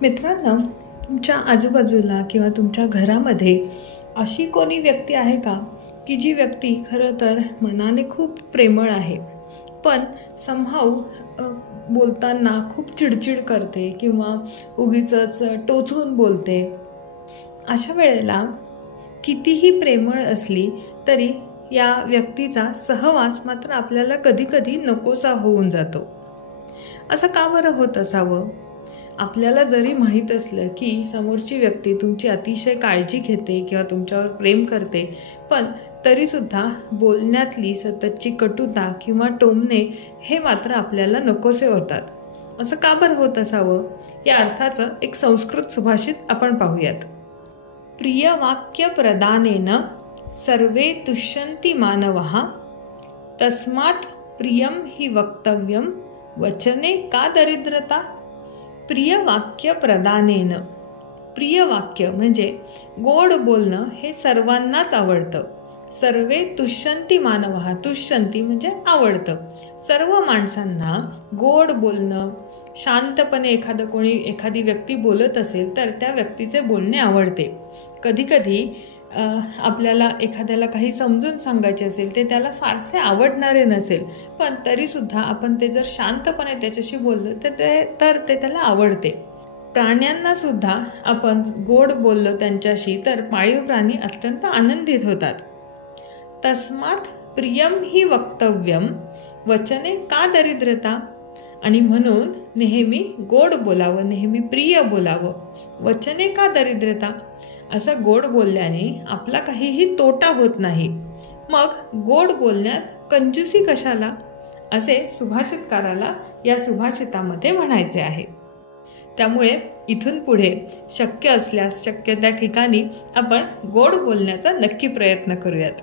मित्रांनो, तुमच्या आजूबाजूला किंवा तुमच्या घरामध्ये अशी कोणी व्यक्ती आहे का की जी व्यक्ती खरं तर मनाने खूप प्रेमळ आहे, पण समहाऊ बोलताना खूप चिडचिड करते किंवा उगीचच टोचून बोलते. अशा वेळेला कितीही प्रेमळ असली तरी या व्यक्तीचा सहवास मात्र आपल्याला कधीकधी नकोसा होऊन जातो. असं का बरं होत असावं? आपल्याला जरी माहीत असलं की समोरची व्यक्ती तुमची अतिशय काळजी घेते किंवा तुमच्यावर प्रेम करते, पण तरीसुद्धा बोलण्यातली सततची कटुता किंवा टोमणे हे मात्र आपल्याला नकोसे होतात. असं का बरं होत असावं? या अर्थाचं एक संस्कृत सुभाषित आपण पाहूयात. प्रिय वाक्य प्रदानेन सर्वे तुष्यन्ति मानवः, तस्मात् प्रियं हि वक्तव्यं वचने का दरिद्रता. प्रिय वाक्य प्रदानेन, प्रिय वाक्य म्हणजे गोड बोलणं हे सर्वांनाच आवडतं. सर्वे तुष्यन्ति मानवः, तुष्यन्ति म्हणजे आवडतं. सर्व माणसांना गोड बोलणं, शांतपणे एखादी व्यक्ती बोलत असेल तर त्या व्यक्तीचे बोलणे आवडते. कधीकधी आपल्याला एखाद्याला काही समजून सांगायचे असेल, ते त्याला फारसे आवडणारे नसेल, पण तरीसुद्धा आपण ते जर शांतपणे त्याच्याशी बोललं तर ते त्याला आवडते. प्राण्यांनासुद्धा आपण गोड बोललो त्यांच्याशी तर पाळीव प्राणी अत्यंत आनंदित होतात. तस्मात् प्रियं हि वक्तव्यं वचने का दरिद्रता. आणि म्हणून नेहमी गोड बोलावं, नेहमी प्रिय बोलावं. वचने का दरिद्रता. असं गोड बोलल्याने आपला काहीही तोटा होत नाही. मग गोड बोलण्यात कंजूसी कशाला, असे सुभाषितकाराला या सुभाषितामध्ये म्हणायचे आहे. त्यामुळे इथून पुढे शक्य असल्यास शक्य त्या ठिकाणी आपण गोड बोलण्याचा नक्की प्रयत्न करूयात.